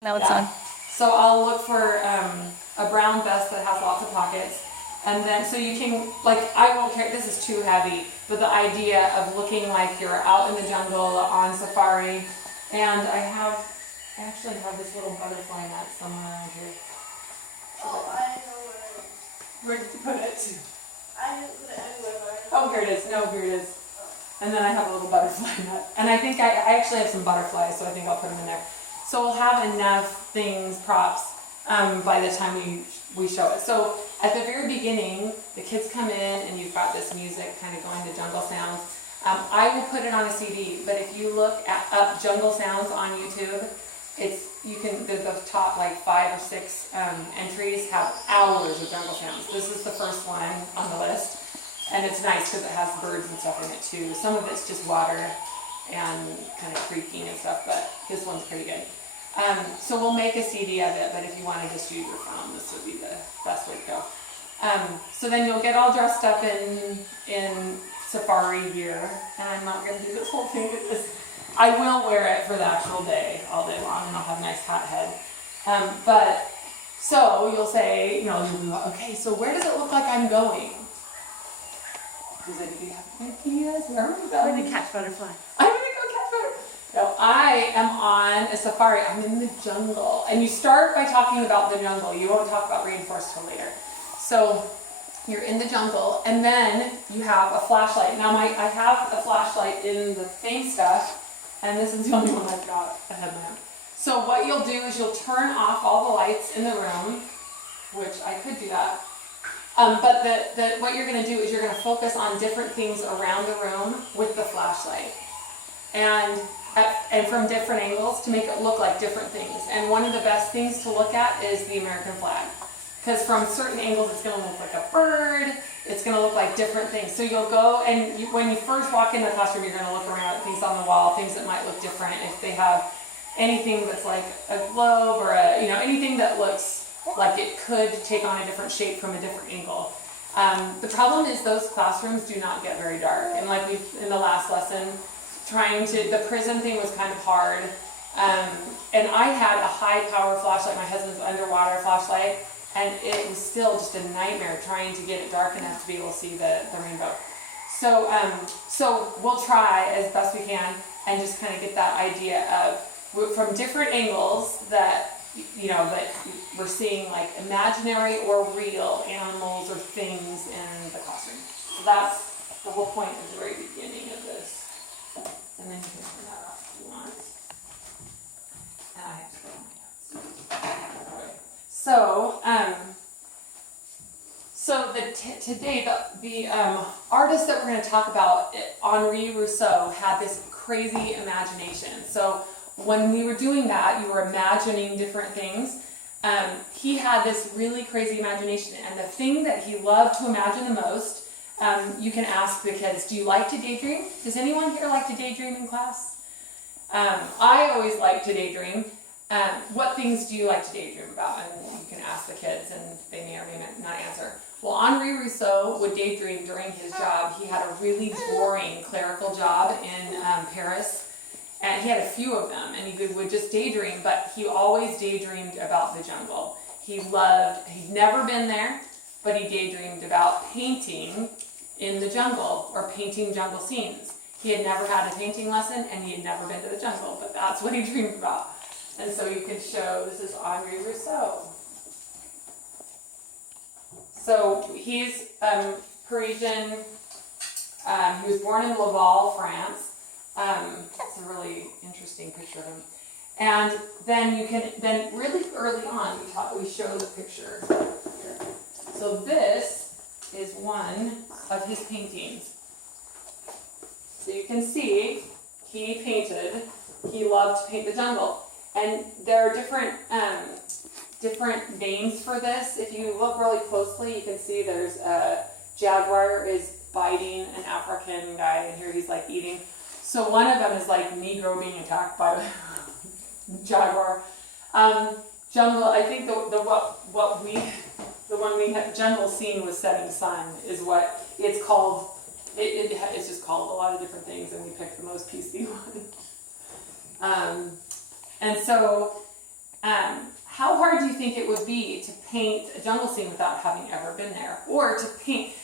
Now it's on. So I'll look for a brown vest that has lots of pockets. And then, so you can, like, I won't carry, this is too heavy, but the idea of looking like you're out in the jungle on safari. And I actually have this little butterfly net somewhere around here. Oh, I know Where did you put it? I didn't put it anywhere. Oh, here it is. No, here it is. And then I have a little butterfly net. And I think I actually have some butterflies, so I think I'll put them in there. So we'll have enough things, props, by the time we show it. So at the very beginning, the kids come in and you've got this music kind of going to jungle sounds. I will put it on a CD, but if you look up jungle sounds on YouTube, the top like 5 or 6 entries have hours of jungle sounds. This is the first one on the list, and it's nice because it has birds and stuff in it too. Some of it's just water and kind of creaking and stuff, but this one's pretty good. So we'll make a CD of it, but if you want to just use your phone, this would be the best way to go. So then you'll get all dressed up in safari gear, and I'm not going to do this whole thing with this. I will wear it for the actual day, all day long, and I'll have a nice hot head. But so you'll say, okay, so where does it look like I'm going? Does anybody have ideas? Where are we going? Going to catch butterfly. I'm gonna go catch butterfly. No, I am on a safari. I'm in the jungle, and you start by talking about the jungle. You won't talk about rainforest till later. So you're in the jungle, and then you have a flashlight. Now I have a flashlight in the same stuff, and this is the only one I've got, a headlamp. So what you'll do is you'll turn off all the lights in the room, which I could do that. But what you're going to do is you're going to focus on different things around the room with the flashlight, and from different angles to make it look like different things. And one of the best things to look at is the American flag, because from certain angles it's going to look like a bird. It's going to look like different things. So you'll go and when you first walk in the classroom, you're going to look around at things on the wall, things that might look different. If they have anything that's like a globe or anything that looks like it could take on a different shape from a different angle. The problem is those classrooms do not get very dark. And like in the last lesson, the prison thing was kind of hard. And I had a high power flashlight, my husband's underwater flashlight, and it was still just a nightmare trying to get it dark enough to be able to see the rainbow. So we'll try as best we can and just kind of get that idea of from different angles that we're seeing like imaginary or real animals or things in the classroom. So that's the whole point at the very beginning of this. And then you can turn that off if you want. And I have to go my notes. So today the artist that we're going to talk about, Henri Rousseau, had this crazy imagination. So when we were doing that, you were imagining different things. He had this really crazy imagination, and the thing that he loved to imagine the most, you can ask the kids, do you like to daydream? Does anyone here like to daydream in class? I always like to daydream. What things do you like to daydream about? And you can ask the kids, and they may or may not answer. Well, Henri Rousseau would daydream during his job. He had a really boring clerical job in Paris. And he had a few of them, and he would just daydream, but he always daydreamed about the jungle. He'd never been there, but he daydreamed about painting in the jungle or painting jungle scenes. He had never had a painting lesson, and he had never been to the jungle, but that's what he dreamed about. And so you can show, this is Henri Rousseau. So he's Parisian. He was born in Laval, France. It's a really interesting picture of him. And then really early on, we show the picture. So this is one of his paintings. So you can see he loved to paint the jungle. And there are different names for this. If you look really closely, you can see there's a jaguar is biting an African guy, and here he's like eating. So one of them is like Negro being attacked by a jaguar. Jungle, I think the one we had, jungle scene with setting sun is what it's called. It's just called a lot of different things, and we picked the most PC one. And so how hard do you think it would be to paint a jungle scene without having ever been there? Or to paint,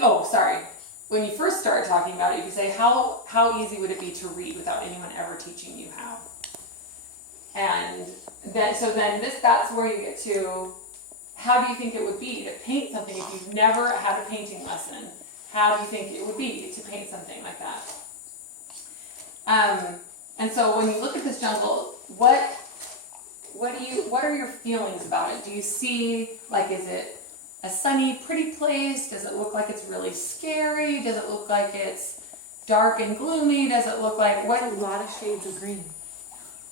oh, sorry. When you first started talking about it, you could say, how easy would it be to read without anyone ever teaching you how? And then, that's where you get to, how do you think it would be to paint something if you've never had a painting lesson? How do you think it would be to paint something like that? And so when you look at this jungle, what are your feelings about it? Do you see, like, is it a sunny, pretty place? Does it look like it's really scary? Does it look like it's dark and gloomy? Does it look like what? A lot of shades of green.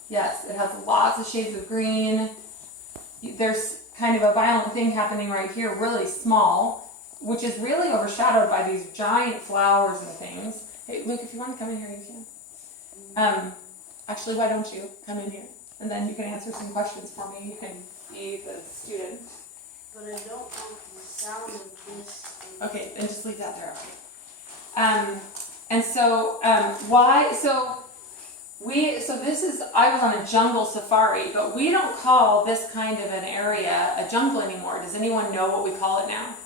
Yes, it has lots of shades of green. There's kind of a violent thing happening right here, really small, which is really overshadowed by these giant flowers and things. Hey, Luke, if you want to come in here, you can. Actually, why don't you come in here? And then you can answer some questions for me. You can be the student. But I don't want the sound of this. Okay, then just leave that there. Okay. And so why? So this is. I was on a jungle safari, but we don't call this kind of an area a jungle anymore. Does anyone know what we call it now?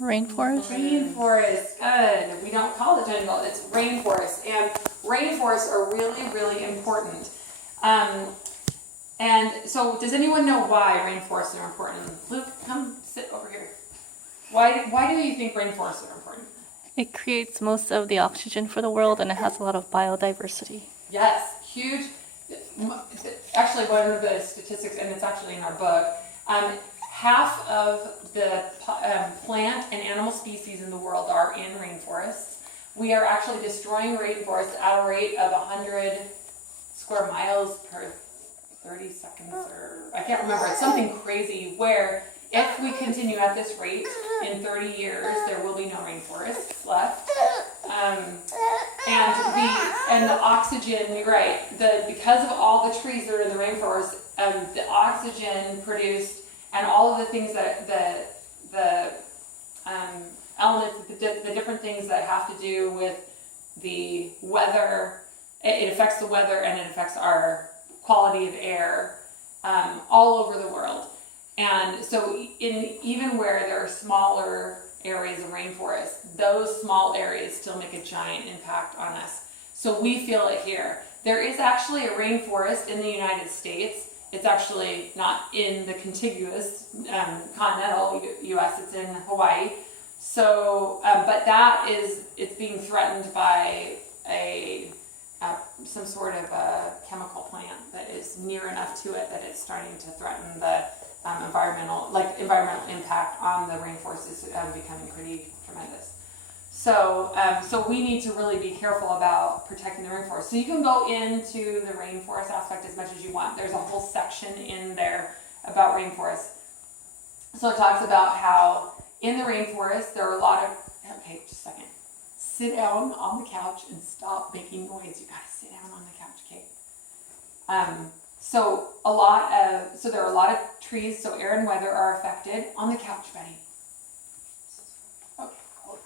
Rainforest? Rainforest. Good. We don't call it jungle. It's rainforest, and rainforests are really, really important. And so, does anyone know why rainforests are important? Luke, come sit over here. Why do you think rainforests are important? It creates most of the oxygen for the world and it has a lot of biodiversity. Yes, huge. Actually, one of the statistics, and it's actually in our book, half of the plant and animal species in the world are in rainforests. We are actually destroying rainforests at a rate of 100 square miles per 30 seconds, or I can't remember. It's something crazy where if we continue at this rate, in 30 years, there will be no rainforests left. And the oxygen, you're right, because of all the trees that are in the rainforest, the oxygen produced and all of the things that the elements, the different things that have to do with the weather, it affects the weather and it affects our quality of air all over the world. And so even where there are smaller areas of rainforest, those small areas still make a giant impact on us. So we feel it here. There is actually a rainforest in the United States. It's actually not in the contiguous continental U.S., it's in Hawaii. So, but it's being threatened by some sort of a chemical plant that is near enough to it that it's starting to threaten the environmental impact on the rainforest is becoming pretty tremendous. So we need to really be careful about protecting the rainforest. So you can go into the rainforest aspect as much as you want. There's a whole section in there about rainforests. So it talks about how in the rainforest there are a lot of, okay, just a second. Sit down on the couch and stop making noise. You gotta sit down on the couch, okay? So there are a lot of trees, so air and weather are affected. On the couch, Betty. Okay, hold on.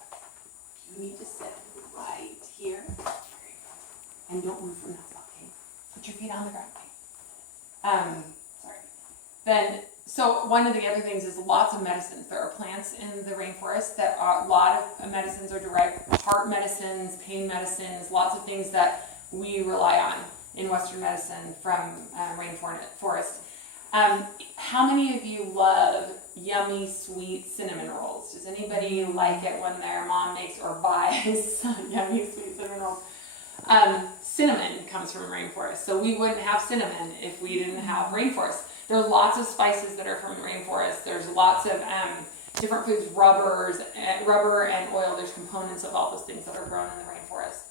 You need to sit right here. And don't move from that spot, okay? Put your feet on the ground, okay? So one of the other things is lots of medicines. There are plants in the rainforest that are, a lot of medicines are derived, heart medicines, pain medicines, lots of things that we rely on in Western medicine from rainforest. How many of you love yummy, sweet cinnamon rolls? Does anybody like it when their mom makes or buys yummy, sweet cinnamon rolls? Cinnamon comes from rainforest, so we wouldn't have cinnamon if we didn't have rainforest. There are lots of spices that are from the rainforest. There's lots of different foods, rubber and oil. There's components of all those things that are grown in the rainforest.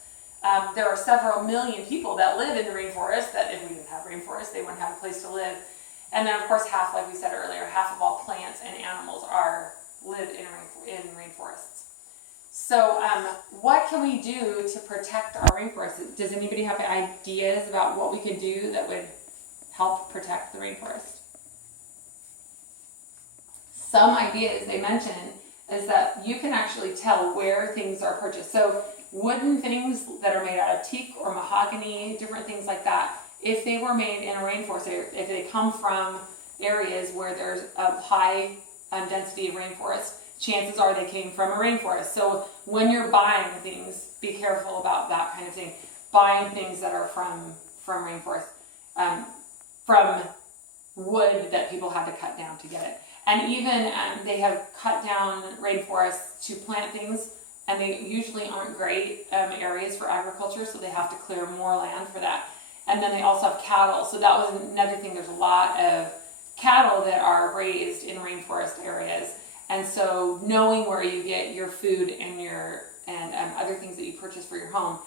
There are several million people that live in the rainforest that if we didn't have rainforest, they wouldn't have a place to live. And then, of course, half, like we said earlier, half of all plants and animals live in rainforests. So what can we do to protect our rainforests? Does anybody have ideas about what we could do that would help protect the rainforest? Some ideas they mention is that you can actually tell where things are purchased. So wooden things that are made out of teak or mahogany, different things like that. if they were made in a rainforest area, if they come from areas where there's a high density of rainforest, chances are they came from a rainforest. So when you're buying things, be careful about that kind of thing. Buying things that are from rainforest, from wood that people had to cut down to get it. And even they have cut down rainforests to plant things, and they usually aren't great areas for agriculture, so they have to clear more land for that. And then they also have cattle, so that was another thing. There's a lot of cattle that are raised in rainforest areas, and so knowing where you get your food and other things that you purchase for your home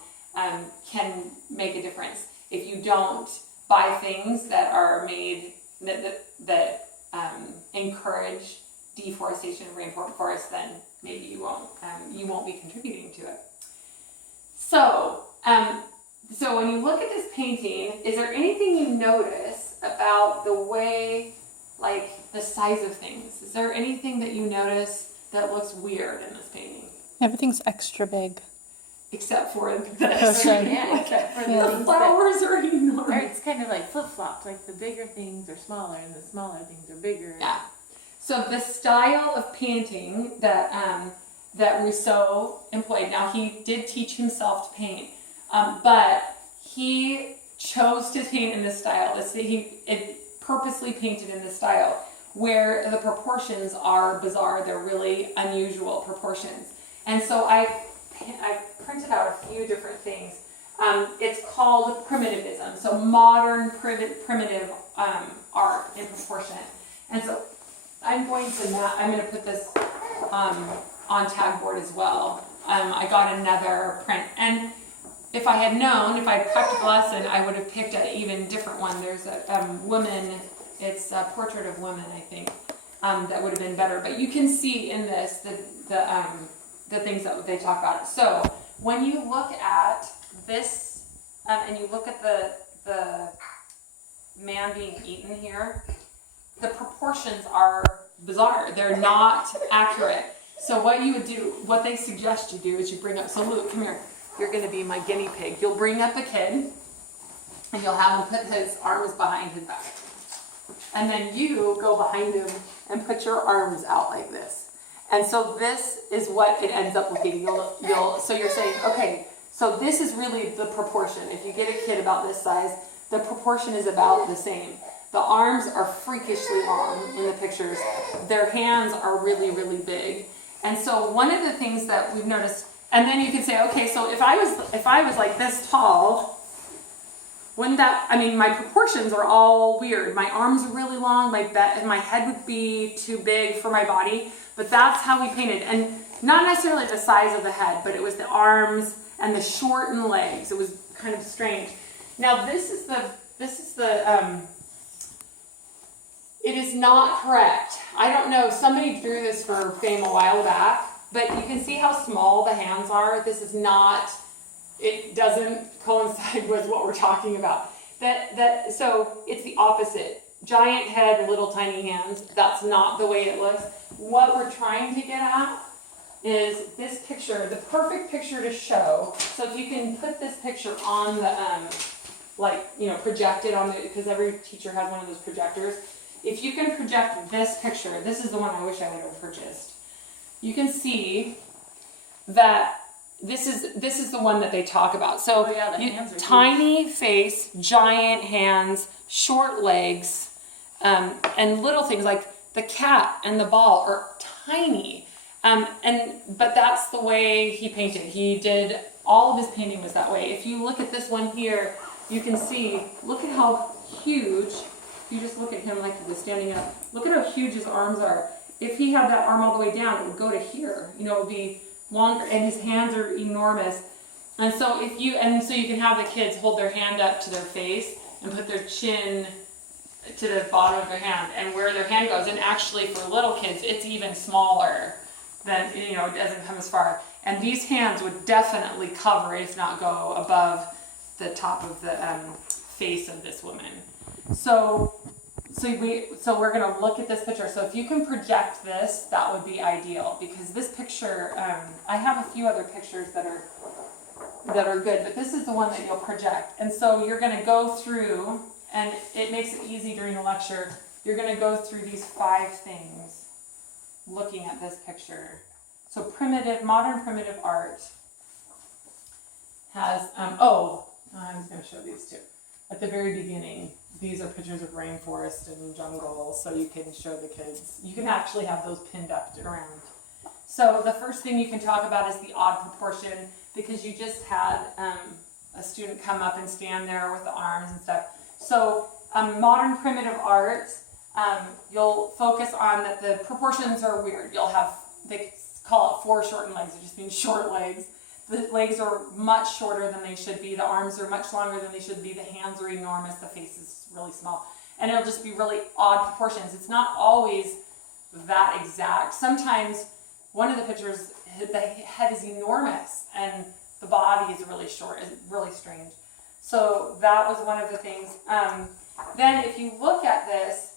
can make a difference. If you don't buy things that are made that encourage deforestation of rainforest, then maybe you won't be contributing to it. So when you look at this painting, is there anything you notice about the way, like the size of things? Is there anything that you notice that looks weird in this painting? Everything's extra big. Except for this. Okay. Yeah, except for the The things flowers are or enormous. it's kind of like flip-flops, like the bigger things are smaller and the smaller things are bigger. Yeah. So the style of painting that that Rousseau employed. Now he did teach himself to paint, but he chose to paint in this style. It purposely painted in this style where the proportions are bizarre. They're really unusual proportions. And so I printed out a few different things. It's called primitivism, so modern primitive art in proportion. And so I'm going to put this on tagboard as well. I got another print, and if I had known, if I prepped the lesson, I would have picked an even different one. There's a woman. It's a portrait of women, I think, that would have been better. But you can see in this the things that they talk about. So when you look at this, and you look at the man being eaten here, the proportions are bizarre. They're not accurate. So what they suggest you do is you bring up, so Luke, come here. You're gonna be my guinea pig. You'll bring up a kid, and you'll have him put his arms behind his back. And then you go behind him and put your arms out like this. And so this is what it ends up looking. So you're saying, okay, so this is really the proportion. If you get a kid about this size, the proportion is about the same. The arms are freakishly long in the pictures. Their hands are really, really big. And so one of the things that we've noticed, and then you can say, okay, so if I was like this tall, wouldn't that, my proportions are all weird. My arms are really long, like that, and my head would be too big for my body. But that's how we painted. And not necessarily the size of the head, but it was the arms and the shortened legs. It was kind of strange. Now it is not correct. I don't know, somebody drew this for fame a while back, but you can see how small the hands are. This is not, it doesn't coincide with what we're talking about. So it's the opposite. Giant head, little tiny hands. That's not the way it looks. What we're trying to get at is this picture, the perfect picture to show. So if you can put this picture on the, projected on the, because every teacher has one of those projectors. If you can project this picture, this is the one I wish I would have purchased. You can see that this is the one that they talk about. So Oh, yeah, the hands are tiny face, giant hands, short legs, and little things like the cat and the ball are tiny. But that's the way he painted. He did, all of his painting was that way. If you look at this one here, you can see, look at how huge, you just look at him like he was standing up. Look at how huge his arms are. If he had that arm all the way down, it would go to here. It would be longer, and his hands are enormous. And so you can have the kids hold their hand up to their face and put their chin to the bottom of their hand and where their hand goes. And actually for little kids, it's even smaller than, it doesn't come as far. And these hands would definitely cover, if not go above the top of the face of this woman. So we're going to look at this picture. So if you can project this, that would be ideal, because this picture, I have a few other pictures that are that are good, but this is the one that you'll project. And so you're going to go through, and it makes it easy during the lecture. You're going to go through these 5 things looking at this picture. So modern primitive art has, I was going to show these too. At the very beginning, these are pictures of rainforest and jungle, so you can show the kids. You can actually have those pinned up around. So the first thing you can talk about is the odd proportion, because you just had a student come up and stand there with the arms and stuff. So modern primitive art, you'll focus on that the proportions are weird. You'll have, they call it foreshortened legs, it just means short legs. The legs are much shorter than they should be. The arms are much longer than they should be. The hands are enormous. The face is really small. And it'll just be really odd proportions. It's not always that exact. Sometimes one of the pictures, the head is enormous and the body is really short. It's really strange. So that was one of the things. Then if you look at this,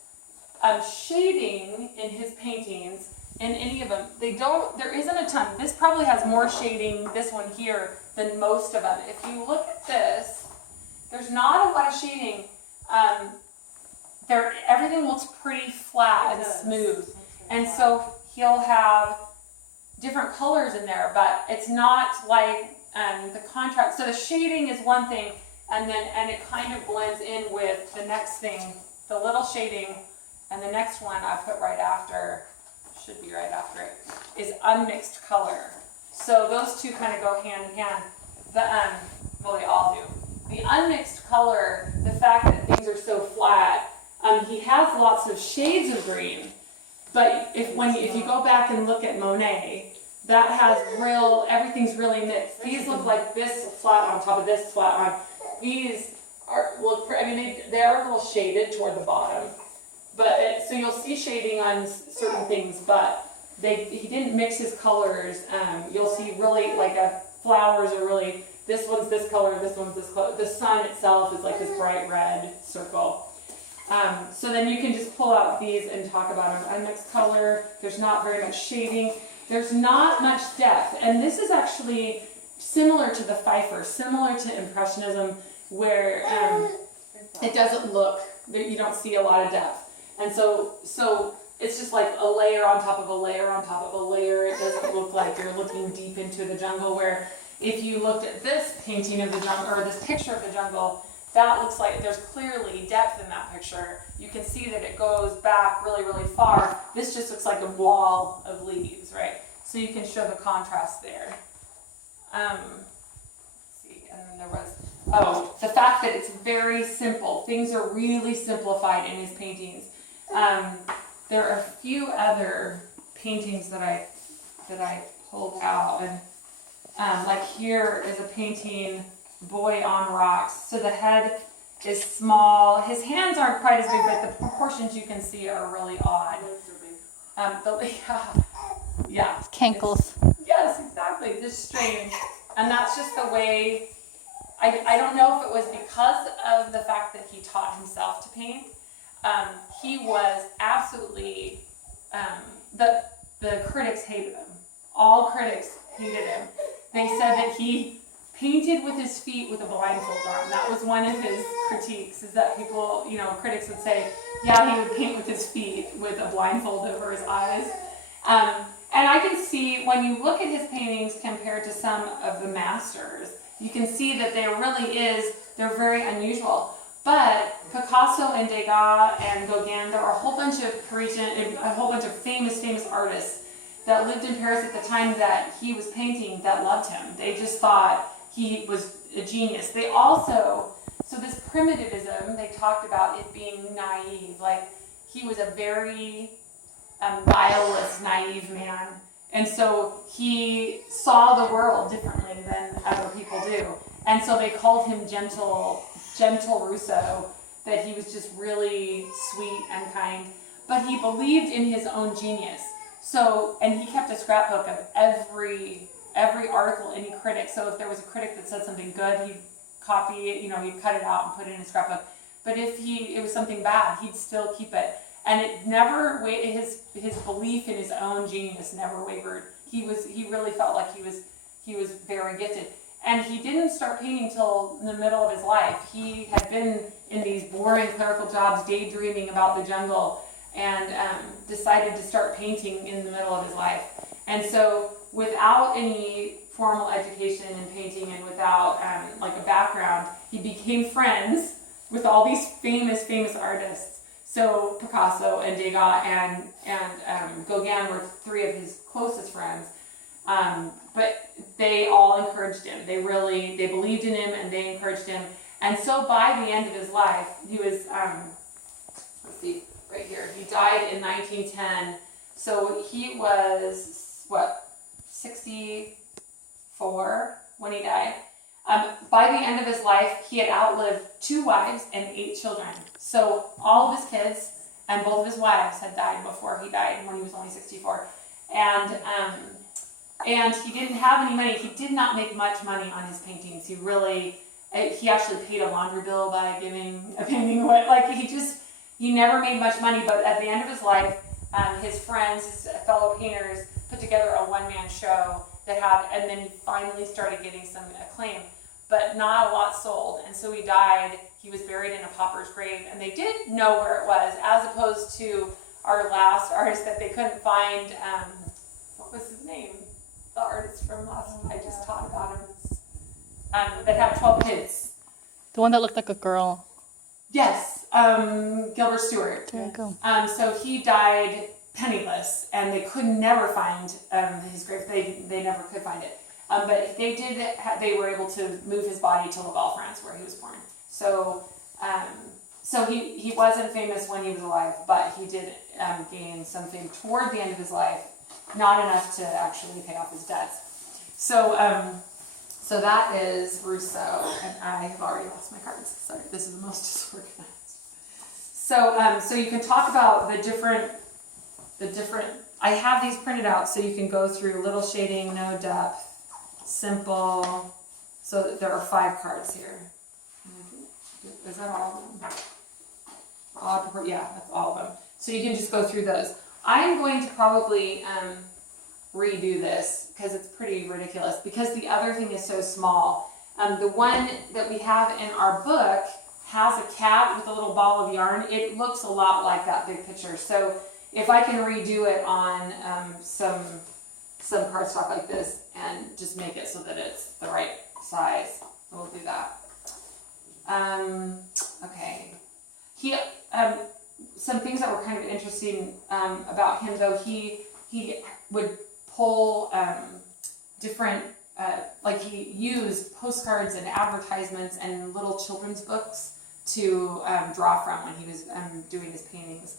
shading in his paintings, in any of them, there isn't a ton. This probably has more shading, this one here, than most of them. If you look at this, there's not a lot of shading. Everything looks pretty flat and smooth. And so he'll have different colors in there, but it's not like the contrast. So the shading is one thing, and it kind of blends in with the next thing, the little shading, and the next one I put right after, should be right after it, is unmixed color. So those two kind of go hand in hand. Well, they all do. The unmixed color, the fact that things are so flat, he has lots of shades of green, but if you go back and look at Monet, that has everything's really mixed. These look like this flat on top of this flat on. These they are a little shaded toward the bottom. But so you'll see shading on certain things, but he didn't mix his colors. You'll see really flowers are really, this one's this color, this one's this color. The sun itself is like this bright red circle. So then you can just pull out these and talk about them. Unmixed color, there's not very much shading. There's not much depth. And this is actually similar to the Pfeiffer, similar to Impressionism, where it doesn't look, you don't see a lot of depth. And so it's just like a layer on top of a layer on top of a layer. It doesn't look like you're looking deep into the jungle, where if you looked at this painting of the jungle, or this picture of the jungle, that looks like there's clearly depth in that picture. You can see that it goes back really, really far. This just looks like a wall of leaves, right? So you can show the contrast there. Let's see, and then there was, the fact that it's very simple. Things are really simplified in his paintings. There are a few other paintings that I pulled out, and like here is a painting, Boy on Rocks. So the head is small. His hands aren't quite as big, but the proportions you can see are really odd. Yeah. Cankles. Yes, exactly. Just strange, and that's just the way. I don't know if it was because of the fact that he taught himself to paint. He was absolutely, the critics hated him. All critics hated him. They said that he painted with his feet with a blindfold on. That was one of his critiques, is that people, critics would say, yeah, he would paint with his feet with a blindfold over his eyes. And I can see, when you look at his paintings compared to some of the masters, you can see that there really is, they're very unusual. But Picasso and Degas and Gauguin, there are a whole bunch of famous artists that lived in Paris at the time that he was painting that loved him. They just thought he was a genius. They also, so this primitivism, they talked about it being naive. Like, he was a very guileless, naive man. And so he saw the world differently than other people do. And so they called him gentle Rousseau, that he was just really sweet and kind. But he believed in his own genius. So, and he kept a scrapbook of every article, any critic. So if there was a critic that said something good, he'd copy it, he'd cut it out and put it in a scrapbook. But if it was something bad, he'd still keep it. And it never, his belief in his own genius never wavered. He really felt like he was very gifted. And he didn't start painting till in the middle of his life. He had been in these boring clerical jobs, daydreaming about the jungle, and decided to start painting in the middle of his life. And so, without any formal education in painting and without like a background, he became friends with all these famous artists. So Picasso and Degas and Gauguin were three of his closest friends. But they all encouraged him. They believed in him and they encouraged him. And so by the end of his life, he was, let's see, right here. He died in 1910. So he was, 64 when he died. By the end of his life, he had outlived 2 wives and 8 children. So all of his kids and both of his wives had died before he died when he was only 64. And he didn't have any money. He did not make much money on his paintings. He actually paid a laundry bill by giving a painting away. Like he never made much money, but at the end of his life, his friends, his fellow painters, put together a one-man show and then he finally started getting some acclaim, but not a lot sold. And so he died. He was buried in a pauper's grave, and they did know where it was, as opposed to our last artist that they couldn't find. What was his name? The artist from last, I just taught about him. That had 12 kids. The one that looked like a girl. Yes, Gilbert Stuart. There you go. So he died penniless, and they could never find his grave. They never could find it. But they were able to move his body to Laval, France, where he was born. So he wasn't famous when he was alive, but he did gain some fame toward the end of his life, not enough to actually pay off his debts. So that is Rousseau, and I have already lost my cards. Sorry, this is the most disorganized. So you can talk about the different. I have these printed out so you can go through little shading, no depth, simple. So there are 5 cards here. Is that all of them? Yeah, that's all of them. So you can just go through those. I'm going to probably redo this because it's pretty ridiculous because the other thing is so small. The one that we have in our book has a cat with a little ball of yarn. It looks a lot like that big picture. So if I can redo it on some cardstock like this and just make it so that it's the right size, we'll do that. Okay. Some things that were kind of interesting about him, though, he would pull different, like he used postcards and advertisements and little children's books to draw from when he was doing his paintings.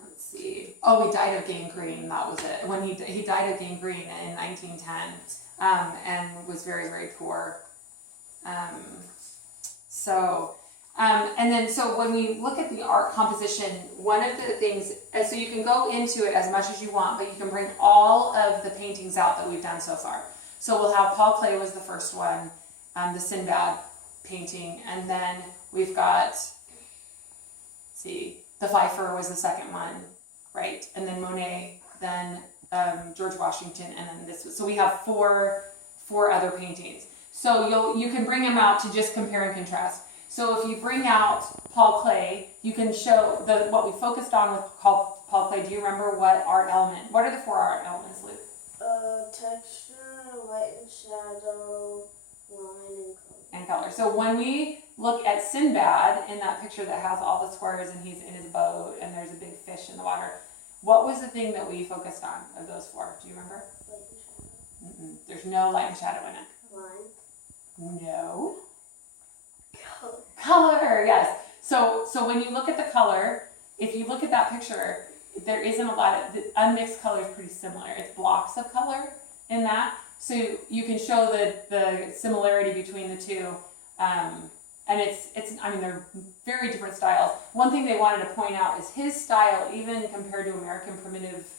Let's see. Oh, he died of gangrene. That was it. When he died of gangrene in 1910, and was very, very poor. So when we look at the art composition, one of the things, so you can go into it as much as you want, but you can bring all of the paintings out that we've done so far. So we'll have Paul Klee was the first one, the Sinbad painting, and then we've got, the Pfeiffer was the second one, right? And then Monet, then George Washington, and then this. So we have four other paintings. So you can bring them out to just compare and contrast. So if you bring out Paul Klee, you can show what we focused on with Paul Klee. Do you remember what are the 4 art elements, Luke? Texture, light and shadow, line And color. So when we look at Sinbad in that picture that has all the squares and he's in his boat and there's a big fish in the water, what was the thing that we focused on of those 4? Do you remember? light and shadow. There's no light and shadow in it. Line. No. Color. Color, yes. So when you look at the color, if you look at that picture, there isn't a lot of, the unmixed color is pretty similar. It's blocks of color in that. So you can show the similarity between the two. And they're very different styles. One thing they wanted to point out is his style, even compared to American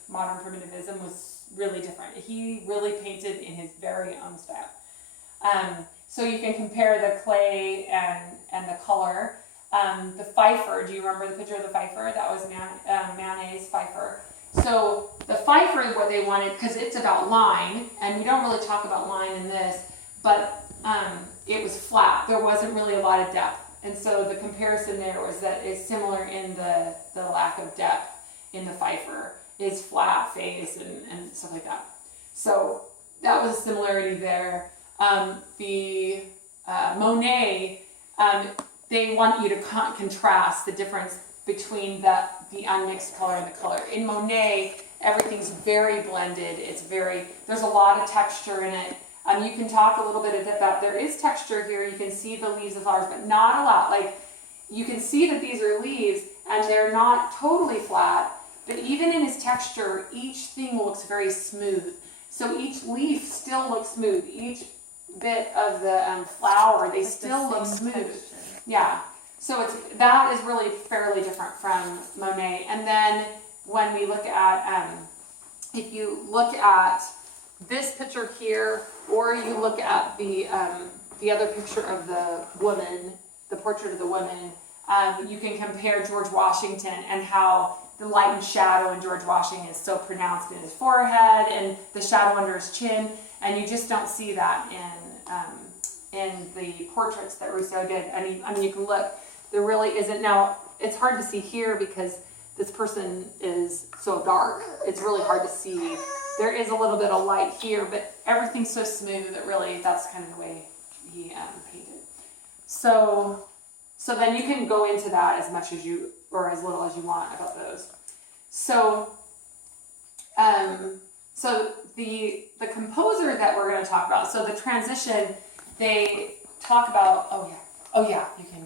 modern primitivism, was really different. He really painted in his very own style. So you can compare the clay and the color. The Pfeiffer, do you remember the picture of the Pfeiffer? That was Manet's Pfeiffer. So the Pfeiffer, what they wanted, because it's about line, and we don't really talk about line in this, but it was flat. There wasn't really a lot of depth. And so the comparison there was that it's similar in the lack of depth in the Pfeiffer is flat face and stuff like that. So that was a similarity there. The Monet, they want you to contrast the difference between the unmixed color and the color. In Monet, everything's very blended. There's a lot of texture in it. You can talk a little bit about, there is texture here. You can see the leaves of flowers, but not a lot. Like, you can see that these are leaves and they're not totally flat, but even in his texture, each thing looks very smooth. So each leaf still looks smooth. Each bit of the flower, they still look smooth. Yeah. So that is really fairly different from Monet. And then when we look at, if you look at this picture here, or you look at the other picture of the woman, the portrait of the woman, you can compare George Washington and how the light and shadow in George Washington is so pronounced in his forehead and the shadow under his chin, and you just don't see that in the portraits that Rousseau did. I mean, you can look. There really isn't. Now, it's hard to see here because this person is so dark. It's really hard to see. There is a little bit of light here, but everything's so smooth that really that's kind of the way he painted. So then you can go into that as much as you, or as little as you want about those. So the composer that we're going to talk about, so the transition, they talk about, oh yeah, you can